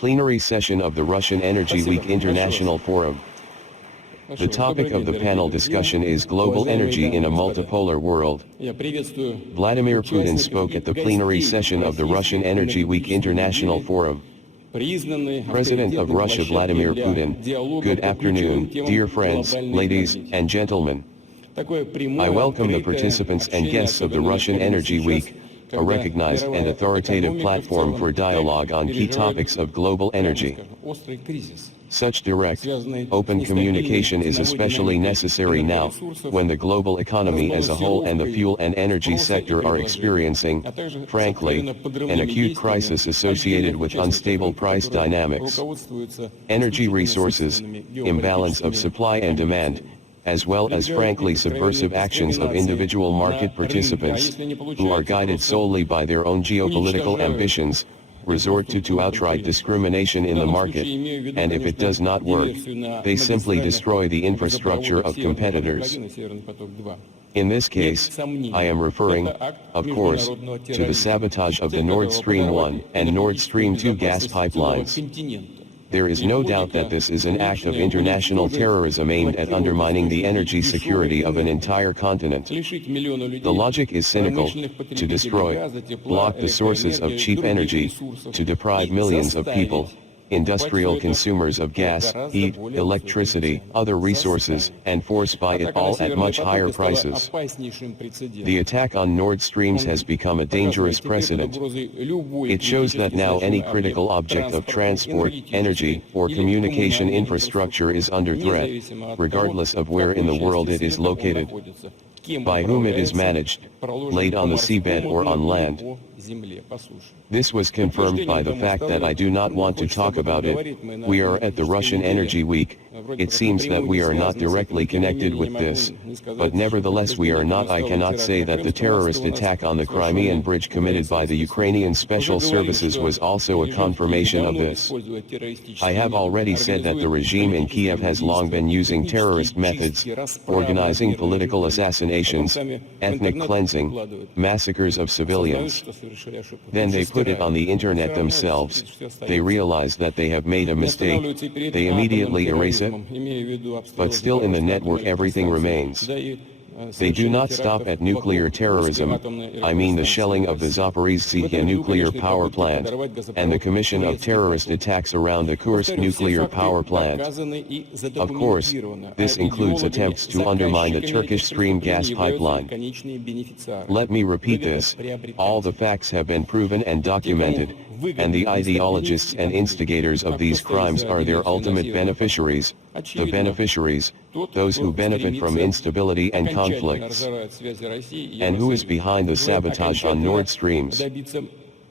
Plenary session of the Russian Energy Week International Forum. The topic of the panel discussion is Global Energy in a Multipolar World. Vladimir Putin spoke at the plenary session of the Russian Energy Week International Forum. President of Russia Vladimir Putin, good afternoon, dear friends, ladies and gentlemen. I welcome the participants and guests of the Russian Energy Week, a recognized and authoritative platform for dialogue on key topics of global energy. Such direct, open communication is especially necessary now, when the global economy as a whole and the fuel and energy sector are experiencing, frankly, an acute crisis associated with unstable price dynamics, energy resources, imbalance of supply and demand, as well as frankly subversive actions of individual market participants, who are guided solely by their own geopolitical ambitions, resort to outright discrimination in the market, and if it does not work, they simply destroy the infrastructure of competitors. In this case, I am referring, of course, to the sabotage of the Nord Stream 1 and Nord Stream 2 gas pipelines. There is no doubt that this is an act of international terrorism aimed at undermining the energy security of an entire continent. The logic is cynical: to destroy, block the sources of cheap energy, to deprive millions of people, industrial consumers of gas, heat, electricity, other resources, and force buy it all at much higher prices. The attack on Nord Streams has become a dangerous precedent. It shows that now any critical object of transport, energy, or communication infrastructure is under threat, regardless of where in the world it is located, by whom it is managed, laid on the seabed or on land. This was confirmed by the fact that I do not want to talk about it. We are at the Russian Energy Week. It seems that we are not directly connected with this, but nevertheless we are not. I cannot say that the terrorist attack on the Crimean bridge committed by the Ukrainian Special Services was also a confirmation of this. I have already said that the regime in Kiev has long been using terrorist methods, organizing political assassinations, ethnic cleansing, massacres of civilians. Then they put it on the internet themselves. They realize that they have made a mistake. They immediately erase it. But still in the network everything remains. They do not stop at nuclear terrorism. I mean the shelling of the Zaporizhzhia nuclear power plant, and the commission of terrorist attacks around the Kursk nuclear power plant. Of course, this includes attempts to undermine the Turkish Stream gas pipeline. Let me repeat this: all the facts have been proven and documented, and the ideologists and instigators of these crimes are their ultimate beneficiaries, the beneficiaries, those who benefit from instability and conflicts. And who is behind the sabotage on Nord Streams?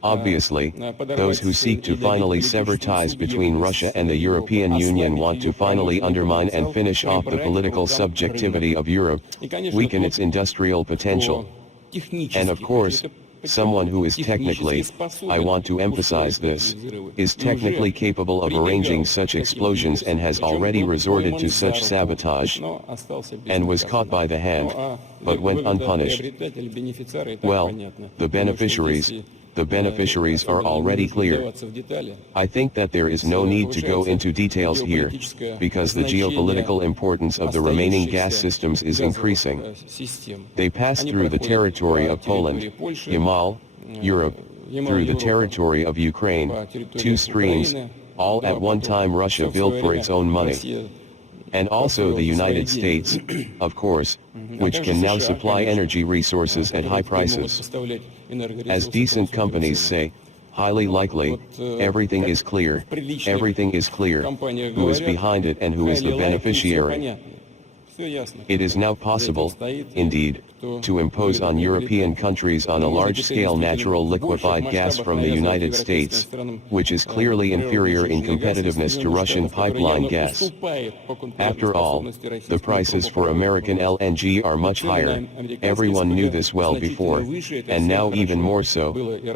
Obviously, those who seek to finally sever ties between Russia and the European Union want to finally undermine and finish off the political subjectivity of Europe, weaken its industrial potential. And of course, someone who is technically, I want to emphasize this, is technically capable of arranging such explosions and has already resorted to such sabotage, and was caught by the hand, but went unpunished. Well, the beneficiaries are already clear. I think that there is no need to go into details here, because the geopolitical importance of the remaining gas systems is increasing. They pass through the territory of Poland, Yamal, Europe, through the territory of Ukraine, 2 streams, all at one time Russia built for its own money. And also the United States, of course, which can now supply energy resources at high prices. As decent companies say, highly likely, everything is clear, who is behind it and who is the beneficiary. It is now possible, indeed, to impose on European countries on a large scale natural liquefied gas from the United States, which is clearly inferior in competitiveness to Russian pipeline gas. After all, the prices for American LNG are much higher. Everyone knew this well before, and now even more so,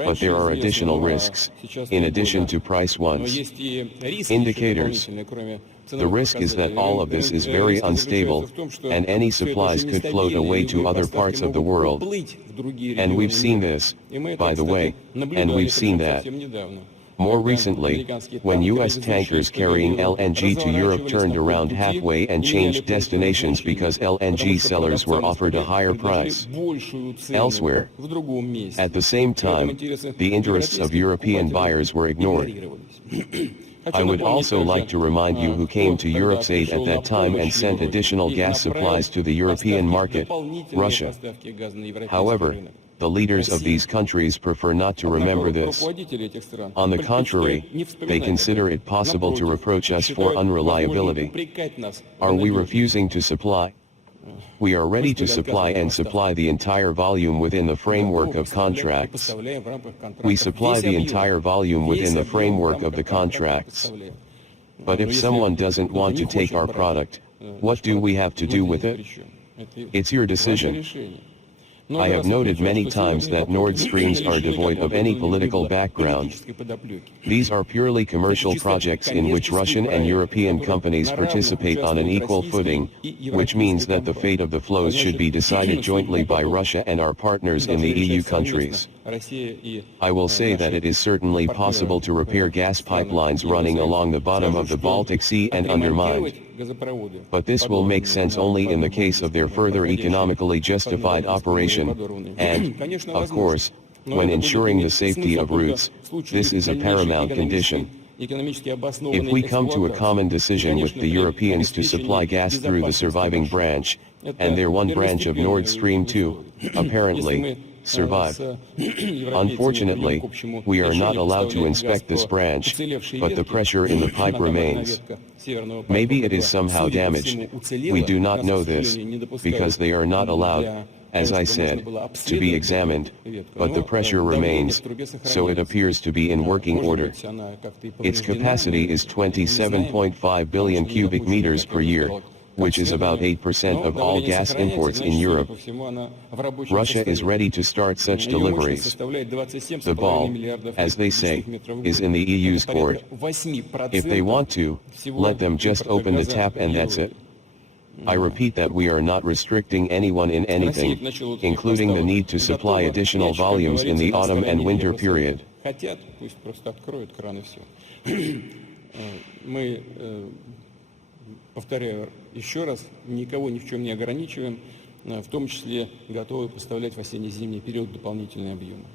but there are additional risks, in addition to price ones. Indicators. The risk is that all of this is very unstable, and any supplies could float away to other parts of the world. And we've seen this, by the way, and we've seen that. More recently, when U.S. tankers carrying LNG to Europe turned around halfway and changed destinations because LNG sellers were offered a higher price elsewhere. At the same time, the interests of European buyers were ignored. I would also like to remind you who came to Europe's aid at that time and sent additional gas supplies to the European market: Russia. However, the leaders of these countries prefer not to remember this. On the contrary, they consider it possible to reproach us for unreliability. Are we refusing to supply? We are ready to supply and supply the entire volume within the framework of contracts. We supply the entire volume within the framework of the contracts. But if someone doesn't want to take our product, what do we have to do with it? It's your decision. I have noted many times that Nord Streams are devoid of any political background. These are purely commercial projects in which Russian and European companies participate on an equal footing, which means that the fate of the flows should be decided jointly by Russia and our partners in the EU countries. I will say that it is certainly possible to repair gas pipelines running along the bottom of the Baltic Sea and undermined. But this will make sense only in the case of their further economically justified operation, and, of course, when ensuring the safety of routes, this is a paramount condition. If we come to a common decision with the Europeans to supply gas through the surviving branch, and their one branch of Nord Stream 2, apparently, survive. Unfortunately, we are not allowed to inspect this branch, but the pressure in the pipe remains. Maybe it is somehow damaged. We do not know this, because they are not allowed, as I said, to be examined, but the pressure remains, so it appears to be in working order. Its capacity is 27.5 billion cubic meters per year, which is about 8% of all gas imports in Europe. Russia is ready to start such deliveries. The ball, as they say, is in the EU's court. If they want to, let them just open the tap and that's it. I repeat that we are not restricting anyone in anything, including the need to supply additional volumes in the autumn and winter period. Повторяю еще раз, никого ни в чем не ограничиваем, в том числе готовы поставлять в осенне-зимний период дополнительные объемы.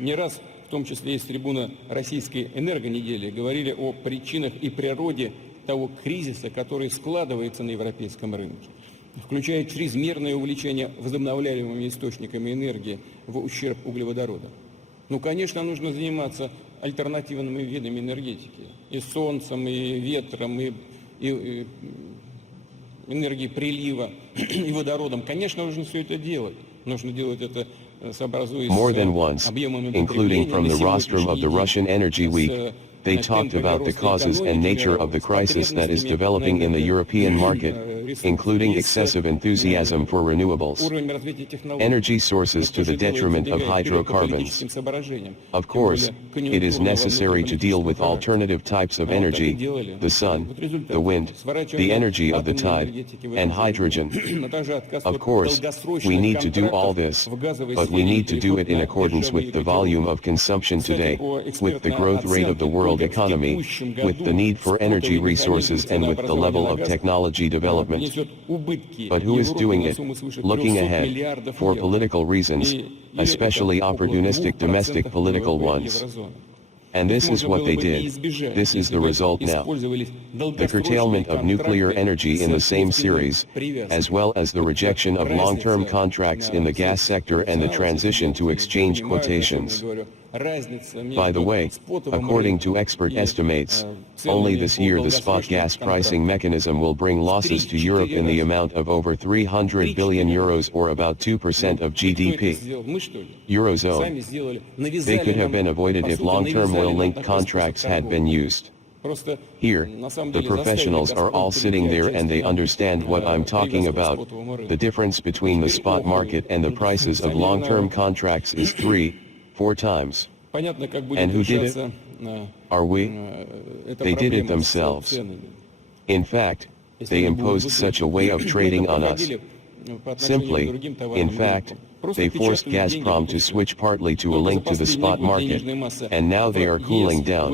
Не раз, в том числе и с трибуны российской энергонедели, говорили о причинах и природе того кризиса, который складывается на европейском рынке, включая чрезмерное увлечение возобновляемыми источниками энергии в ущерб углеводородам. Ну, конечно, нужно заниматься альтернативными видами энергетики, и солнцем, и ветром, и энергии прилива, и водородом. Конечно, нужно все это делать. Нужно делать это сообразуясь More than once, including from the rostrum of the Russian Energy Week, they talked about the causes and nature of the crisis that is developing in the European market, including excessive enthusiasm for renewables, energy sources to the detriment of hydrocarbons. Of course, it is necessary to deal with alternative types of energy: the sun, the wind, the energy of the tide, and hydrogen. Of course, we need to do all this, but we need to do it in accordance with the volume of consumption today, with the growth rate of the world economy, with the need for energy resources, and with the level of technology development. But who is doing it? Looking ahead, for political reasons, especially opportunistic domestic political ones. And this is what they did. This is the result now. The curtailment of nuclear energy in the same series, as well as the rejection of long-term contracts in the gas sector and the transition to exchange quotations. By the way, according to expert estimates, only this year the spot gas pricing mechanism will bring losses to Europe in the amount of over 300 billion euros, or about 2% of GDP. Eurozone. They could have been avoided if long-term oil-linked contracts had been used. Here, the professionals are all sitting there and they understand what I'm talking about. The difference between the spot market and the prices of long-term contracts is 3-4 times. And who did it? Are we? They did it themselves. In fact, they imposed such a way of trading on us. Simply, in fact, They forced Gazprom to switch partly to a link to the spot market, and now they are cooling down.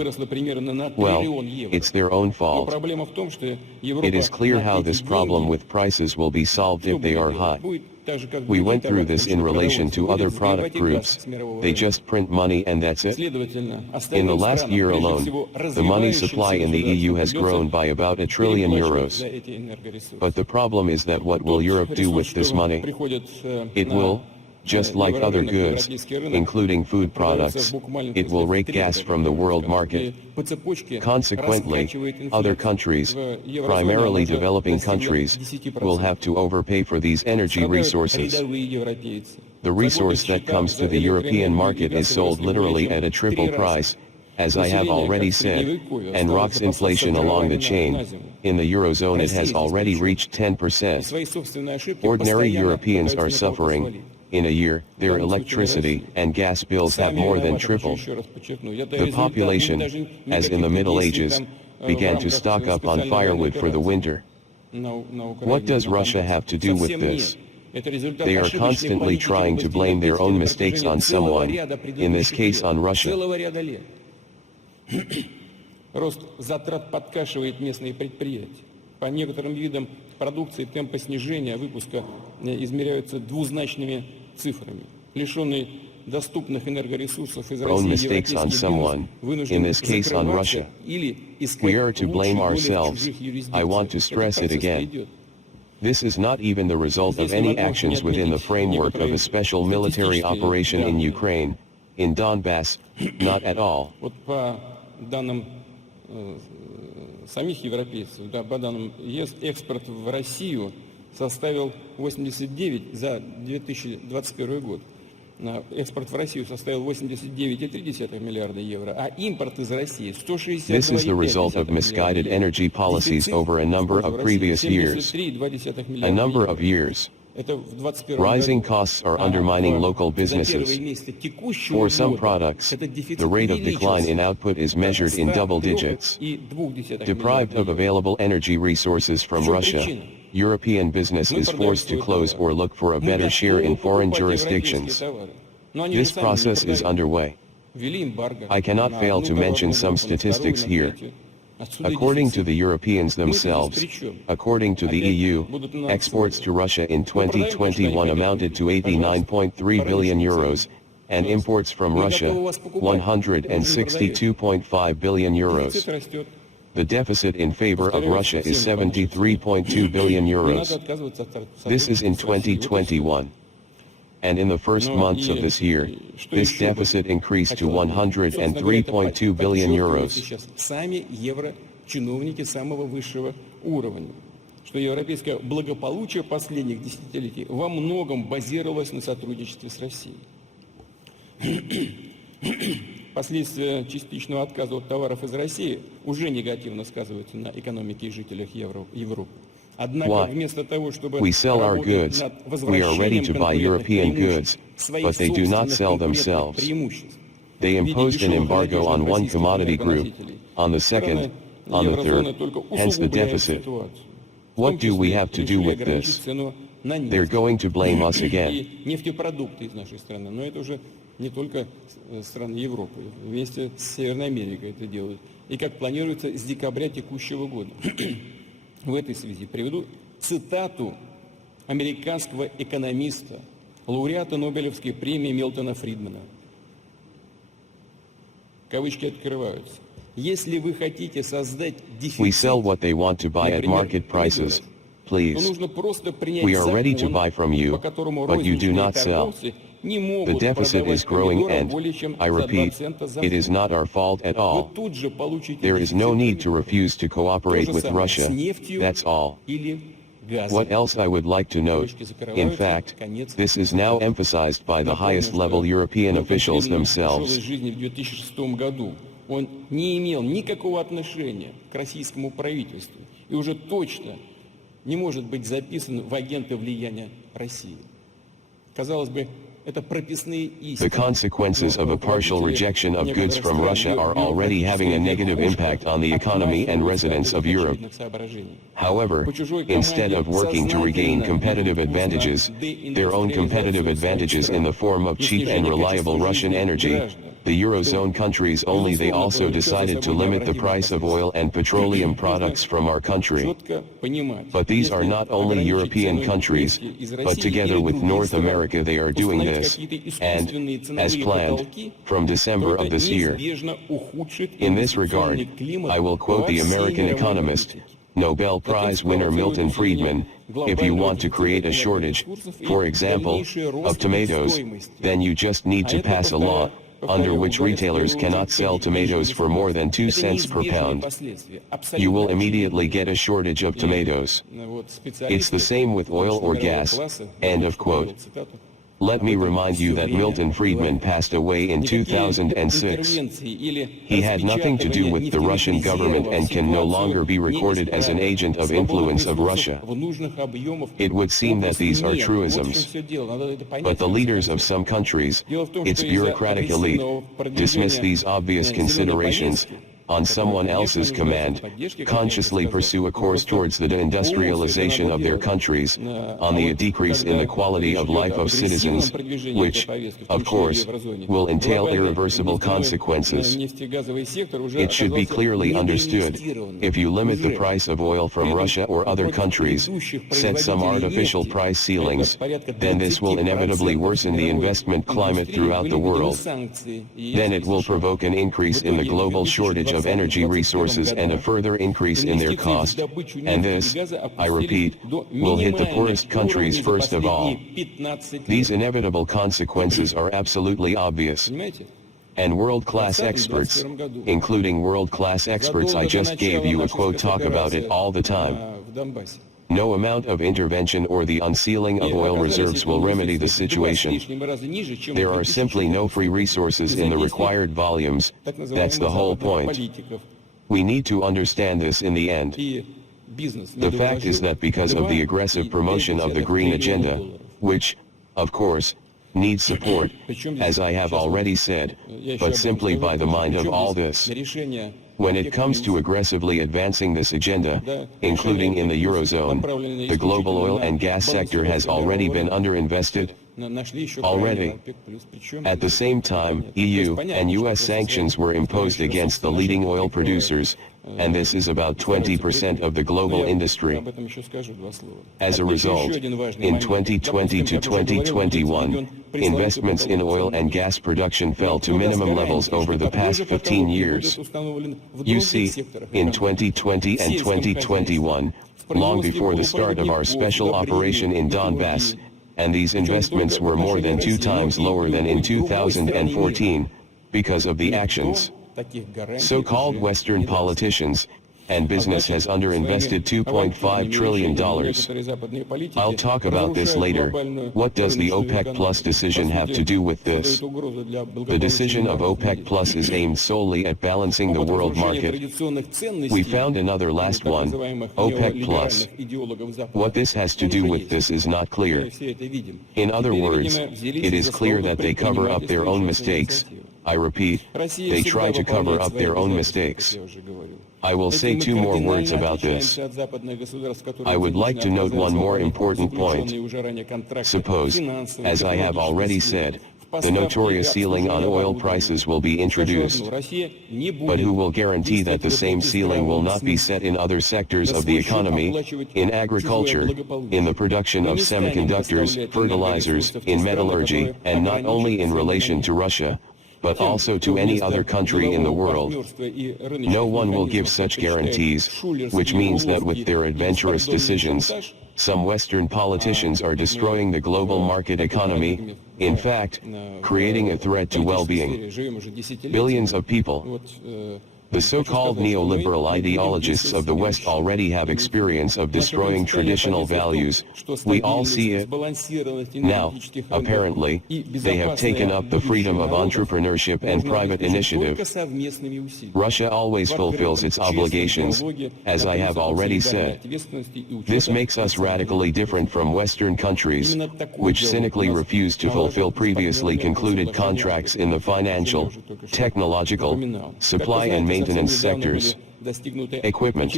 Well, it's their own fault. It is clear how this problem with prices will be solved if they are high. We went through this in relation to other product groups. They just print money and that's it. In the last year alone, the money supply in the EU has grown by about €1 trillion. But the problem is that what will Europe do with this money? It will, just like other goods, including food products, it will rake gas from the world market. Consequently, other countries, primarily developing countries, will have to overpay for these energy resources. The resource that comes to the European market is sold literally at a triple price, as I have already said, and rocks inflation along the chain. In the Eurozone it has already reached 10%. Ordinary Europeans are suffering. In a year, their electricity and gas bills have more than tripled. The population, as in the Middle Ages, began to stock up on firewood for the winter. What does Russia have to do with this? They are constantly trying to blame their own mistakes on someone, in this case on Russia. Рост затрат подкашивает местные предприятия. По некоторым видам продукции темпы снижения выпуска измеряются двузначными цифрами. Лишенные доступных энергоресурсов из России европейских бизнес вынуждены закрываться или искать лучшие доли в чужих юрисдикциях. I want to stress it again. This is not even the result of any actions within the framework of a special military operation in Ukraine, in Donbass, not at all. Вот по данным самих европейцев, да, по данным ЕС, экспорт в Россию составил 89 за 2021 год. Экспорт в Россию составил 89,3 миллиарда евро, а импорт из России 162,5 миллиарда. This is the result of misguided energy policies over a number of previous years. A number of years. Rising costs are undermining local businesses. For some products, the rate of decline in output is measured in double digits. Deprived of available energy resources from Russia, European business is forced to close or look for a better share in foreign jurisdictions. This process is underway. I cannot fail to mention some statistics here. According to the Europeans themselves, according to the EU, exports to Russia in 2021 amounted to €89.3 billion, and imports from Russia, €162.5 billion. The deficit in favor of Russia is €73.2 billion. This is in 2021. And in the first months of this year, this deficit increased to €103.2 billion. Сами еврочиновники самого высшего уровня, что европейское благополучие последних десятилетий во многом базировалось на сотрудничестве с Россией. Последствия частичного отказа от товаров из России уже негативно сказываются на экономике и жителях Европы. Why? We sell our goods, we are ready to buy European goods, but they do not sell themselves. They imposed an embargo on one commodity group, on the second, on the third, hence the deficit. What do we have to do with this? They're going to blame us again. Нефтепродукты из нашей страны, но это уже не только страны Европы, вместе с Северной Америкой это делают. И как планируется с декабря текущего года. В этой связи приведу цитату американского экономиста, лауреата Нобелевской премии Милтона Фридмана. Кавычки открываются. Если вы хотите создать дефицит, we sell what they want to buy at market prices. Please. We are ready to buy from you, but you do not sell. The deficit is growing and, I repeat, it is not our fault at all. There is no need to refuse to cooperate with Russia, that's all. What else I would like to note, in fact, this is now emphasized by the highest level European officials themselves. Он не имел никакого отношения к российскому правительству и уже точно не может быть записан в агенты влияния России. Казалось бы, The consequences of a partial rejection of goods from Russia are already having a negative impact on the economy and residents of Europe. However, instead of working to regain competitive advantages, their own competitive advantages in the form of cheap and reliable Russian energy, the Eurozone countries they also decided to limit the price of oil and petroleum products from our country. But these are not only European countries, but together with North America they are doing this, and, as planned, from December of this year. In this regard, I will quote the American economist, Nobel Prize winner Milton Friedman: if you want to create a shortage, for example, of tomatoes, then you just need to pass a law under which retailers cannot sell tomatoes for more than 2 cents per pound. You will immediately get a shortage of tomatoes. It's the same with oil or gas. End of quote. Let me remind you that Milton Friedman passed away in 2006. He had nothing to do with the Russian government and can no longer be recorded as an agent of influence of Russia. It would seem that these are truisms. But the leaders of some countries, its bureaucratic elite, dismiss these obvious considerations, on someone else's command, consciously pursue a course towards the deindustrialization of their countries, on the decrease in the quality of life of citizens, which, of course, will entail irreversible consequences. It should be clearly understood, if you limit the price of oil from Russia or other countries, set some artificial price ceilings, then this will inevitably worsen the investment climate throughout the world. Then it will provoke an increase in the global shortage of energy resources and a further increase in their cost, and this, I repeat, will hit the poorest countries first of all. These inevitable consequences are absolutely obvious. And world-class experts, including world-class experts I just gave you a quote, talk about it all the time. No amount of intervention or the unsealing of oil reserves will remedy the situation. There are simply no free resources in the required volumes. That's the whole point. We need to understand this in the end. The fact is that because of the aggressive promotion of the green agenda, which, of course, needs support, as I have already said, but simply by the mind of all this. When it comes to aggressively advancing this agenda, including in the Eurozone, the global oil and gas sector has already been underinvested. Already. At the same time, EU and US sanctions were imposed against the leading oil producers, and this is about 20% of the global industry. As a result, in 2020 to 2021, investments in oil and gas production fell to minimum levels over the past 15 years. You see, in 2020 and 2021, long before the start of our special operation in Donbass, and these investments were more than 2 times lower than in 2014, because of the actions. So-called Western politicians and business has underinvested $2.5 trillion. I'll talk about this later. What does the OPEC Plus decision have to do with this? The decision of OPEC Plus is aimed solely at balancing the world market. We found another last one, OPEC Plus. What this has to do with this is not clear. In other words, it is clear that they cover up their own mistakes. I repeat, they try to cover up their own mistakes. I will say 2 more words about this. I would like to note one more important point. Suppose, as I have already said, the notorious ceiling on oil prices will be introduced. But who will guarantee that the same ceiling will not be set in other sectors of the economy, in agriculture, in the production of semiconductors, fertilizers, in metallurgy, and not only in relation to Russia, but also to any other country in the world? No one will give such guarantees, which means that with their adventurous decisions, some Western politicians are destroying the global market economy, in fact, creating a threat to well-being. Billions of people. The so-called neoliberal ideologists of the West already have experience of destroying traditional values. We all see it. Now, apparently, they have taken up the freedom of entrepreneurship and private initiative. Russia always fulfills its obligations, as I have already said. This makes us radically different from Western countries, which cynically refuse to fulfill previously concluded contracts in the financial, technological, supply and maintenance sectors. Equipment.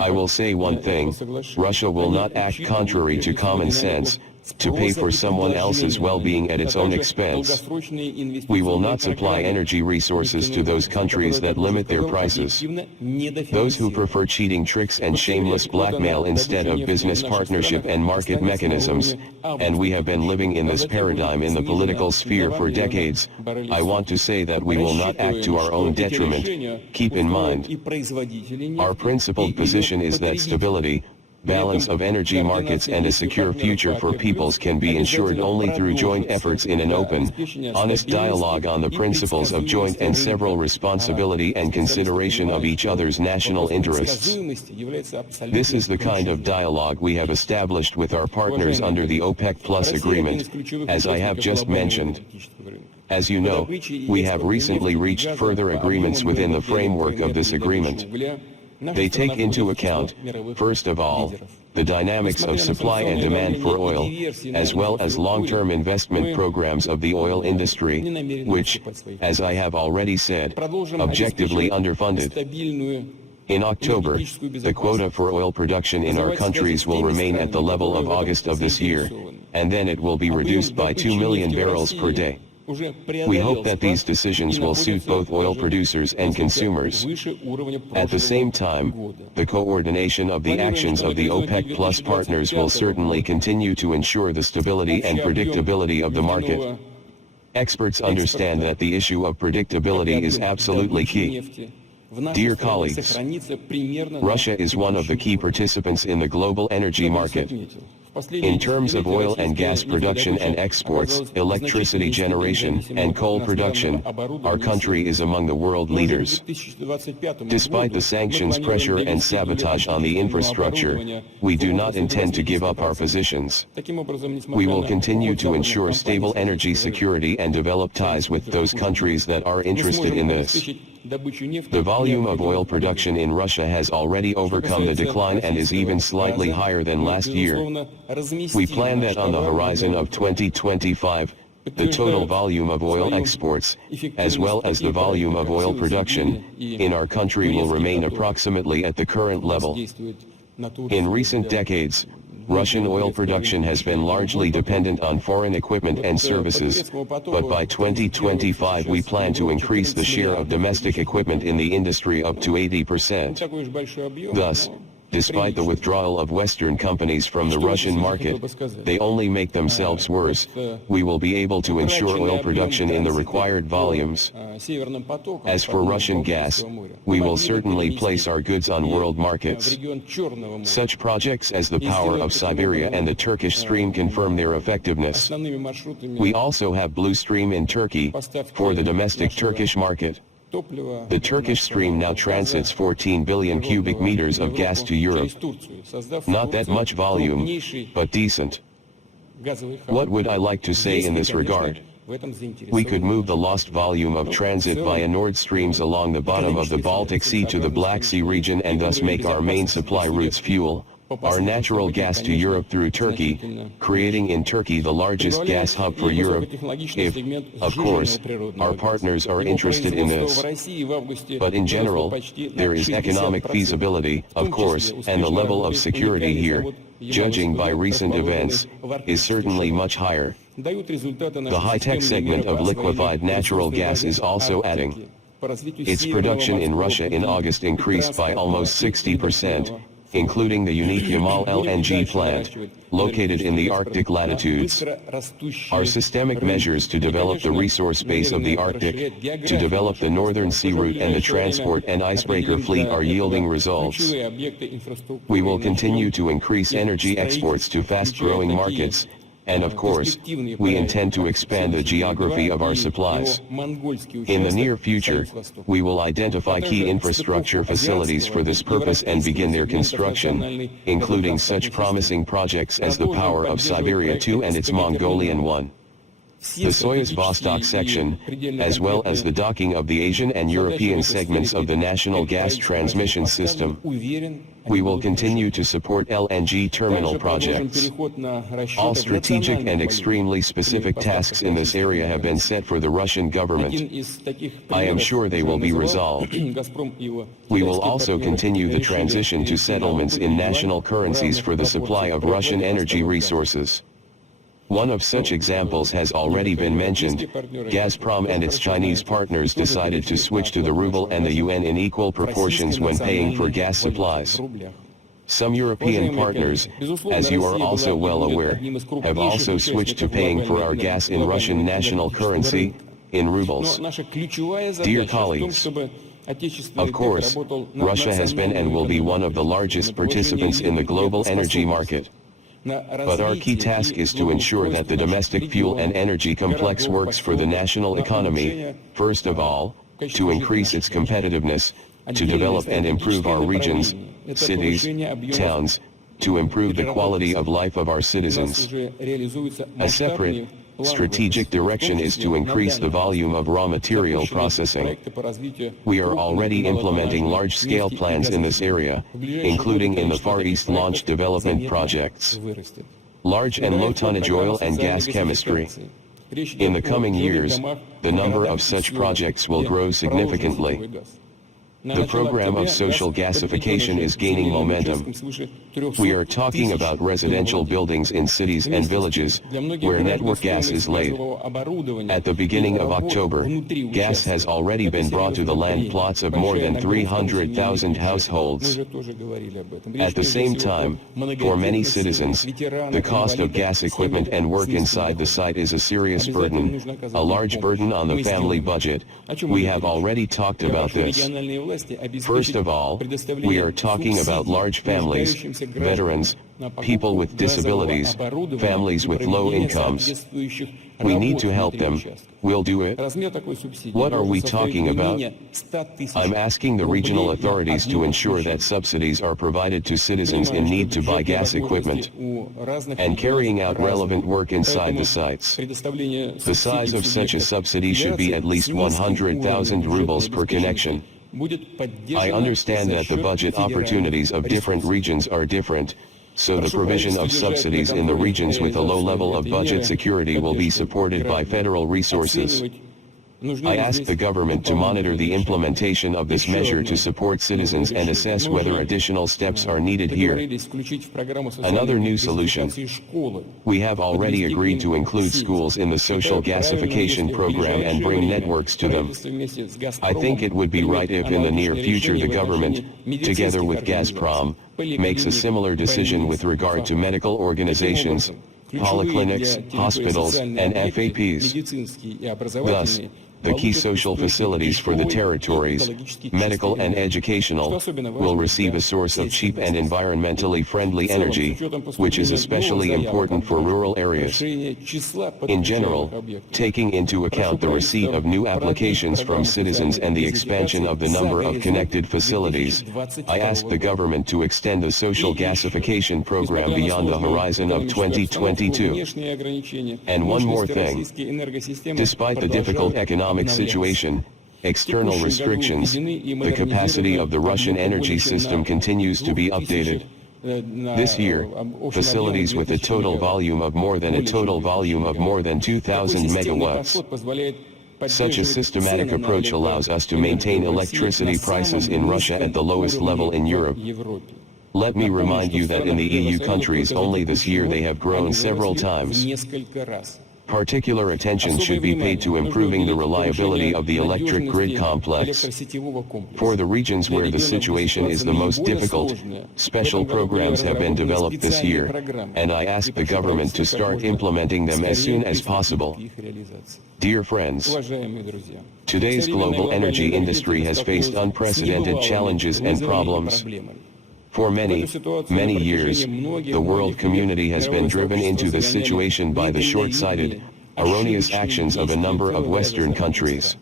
I will say one thing, Russia will not act contrary to common sense, to pay for someone else's well-being at its own expense. We will not supply energy resources to those countries that limit their prices. Those who prefer cheating tricks and shameless blackmail instead of business partnership and market mechanisms, and we have been living in this paradigm in the political sphere for decades, I want to say that we will not act to our own detriment. Keep in mind, our principled position is that stability, balance of energy markets and a secure future for peoples can be ensured only through joint efforts in an open, honest dialogue on the principles of joint and several responsibility and consideration of each other's national interests. This is the kind of dialogue we have established with our partners under the OPEC Plus agreement, as I have just mentioned. As you know, we have recently reached further agreements within the framework of this agreement. They take into account, first of all, the dynamics of supply and demand for oil, as well as long-term investment programs of the oil industry, which, as I have already said, objectively underfunded. In October, the quota for oil production in our countries will remain at the level of August of this year, and then it will be reduced by 2 million barrels per day. We hope that these decisions will suit both oil producers and consumers. At the same time, the coordination of the actions of the OPEC Plus partners will certainly continue to ensure the stability and predictability of the market. Experts understand that the issue of predictability is absolutely key. Dear colleagues, Russia is one of the key participants in the global energy market. In terms of oil and gas production and exports, electricity generation, and coal production, our country is among the world leaders. Despite the sanctions pressure and sabotage on the infrastructure, we do not intend to give up our positions. We will continue to ensure stable energy security and develop ties with those countries that are interested in this. The volume of oil production in Russia has already overcome the decline and is even slightly higher than last year. We plan that on the horizon of 2025, the total volume of oil exports, as well as the volume of oil production, in our country will remain approximately at the current level. In recent decades, Russian oil production has been largely dependent on foreign equipment and services, but by 2025 we plan to increase the share of domestic equipment in the industry up to 80%. Thus, despite the withdrawal of Western companies from the Russian market, they only make themselves worse. We will be able to ensure oil production in the required volumes. As for Russian gas, we will certainly place our goods on world markets. Such projects as the Power of Siberia and the Turkish Stream confirm their effectiveness. We also have Blue Stream in Turkey, for the domestic Turkish market. The Turkish Stream now transits 14 billion cubic meters of gas to Europe. Not that much volume, but decent. What would I like to say in this regard? We could move the lost volume of transit via Nord Streams along the bottom of the Baltic Sea to the Black Sea region and thus make our main supply routes fuel, our natural gas to Europe through Turkey, creating in Turkey the largest gas hub for Europe, if, of course, our partners are interested in this. But in general, there is economic feasibility, of course, and the level of security here, judging by recent events, is certainly much higher. The high-tech segment of liquefied natural gas is also adding. Its production in Russia in August increased by almost 60%. Including the unique Yamal LNG plant, located in the Arctic latitudes. Our systemic measures to develop the resource base of the Arctic, to develop the Northern Sea route and the transport and icebreaker fleet are yielding results. We will continue to increase energy exports to fast-growing markets, And of course, we intend to expand the geography of our supplies. In the near future, we will identify key infrastructure facilities for this purpose and begin their construction, including such promising projects as the Power of Siberia 2 and its Mongolian 1. The Soyuz Vostok section, as well as the docking of the Asian and European segments of the national gas transmission system. We will continue to support LNG terminal projects. All strategic and extremely specific tasks in this area have been set for the Russian government. I am sure they will be resolved. We will also continue the transition to settlements in national currencies for the supply of Russian energy resources. One of such examples has already been mentioned. Gazprom and its Chinese partners decided to switch to the ruble and the yuan in equal proportions when paying for gas supplies. Some European partners, as you are also well aware, have also switched to paying for our gas in Russian national currency, in rubles. Dear colleagues, of course, Russia has been and will be one of the largest participants in the global energy market. But our key task is to ensure that the domestic fuel and energy complex works for the national economy, first of all, to increase its competitiveness, to develop and improve our regions, cities, towns, to improve the quality of life of our citizens. A separate, strategic direction is to increase the volume of raw material processing. We are already implementing large-scale plans in this area, including in the Far East launch development projects, large and low-tonnage oil and gas chemistry. In the coming years, the number of such projects will grow significantly. The program of social gasification is gaining momentum. We are talking about residential buildings in cities and villages, where network gas is laid. At the beginning of October, gas has already been brought to the land plots of more than 300,000 households. At the same time, for many citizens, the cost of gas equipment and work inside the site is a serious burden, a large burden on the family budget. We have already talked about this. First of all, we are talking about large families, veterans, people with disabilities, families with low incomes. We need to help them. We'll do it. What are we talking about? I'm asking the regional authorities to ensure that subsidies are provided to citizens in need to buy gas equipment and carrying out relevant work inside the sites. The size of such a subsidy should be at least 100,000 rubles per connection. I understand that the budget opportunities of different regions are different, so the provision of subsidies in the regions with a low level of budget security will be supported by federal resources. I ask the government to monitor the implementation of this measure to support citizens and assess whether additional steps are needed here. Another new solution. We have already agreed to include schools in the social gasification program and bring networks to them. I think it would be right if in the near future the government, together with Gazprom, makes a similar decision with regard to medical organizations, polyclinics, hospitals, and FAPs. Thus, the key social facilities for the territories, medical and educational, will receive a source of cheap and environmentally friendly energy, which is especially important for rural areas. In general, taking into account the receipt of new applications from citizens and the expansion of the number of connected facilities, I ask the government to extend the social gasification program beyond the horizon of 2022. And one more thing. Despite the difficult economic situation, external restrictions, the capacity of the Russian energy system continues to be updated. This year, facilities with a total volume of more than 2,000 megawatts. Such a systematic approach allows us to maintain electricity prices in Russia at the lowest level in Europe. Let me remind you that in the EU countries only this year they have grown several times. Particular attention should be paid to improving the reliability of the electric grid complex. For the regions where the situation is the most difficult, special programs have been developed this year, and I ask the government to start implementing them as soon as possible. Dear friends, today's global energy industry has faced unprecedented challenges and problems. For many years, the world community has been driven into this situation by the short-sighted, erroneous actions of a number of Western countries.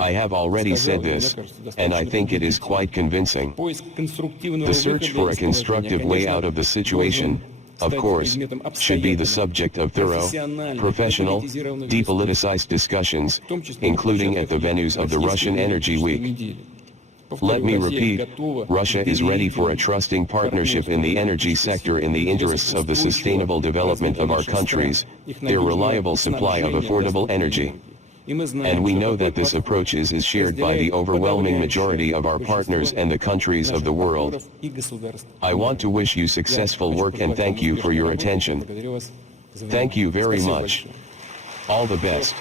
I have already said this, and I think it is quite convincing. The search for a constructive way out of the situation, of course, should be the subject of thorough, professional, depoliticized discussions, including at the venues of the Russian Energy Week. Let me repeat, Russia is ready for a trusting partnership in the energy sector in the interests of the sustainable development of our countries, their reliable supply of affordable energy. And we know that this approach is shared by the overwhelming majority of our partners and the countries of the world. I want to wish you successful work and thank you for your attention. Thank you very much. All the best.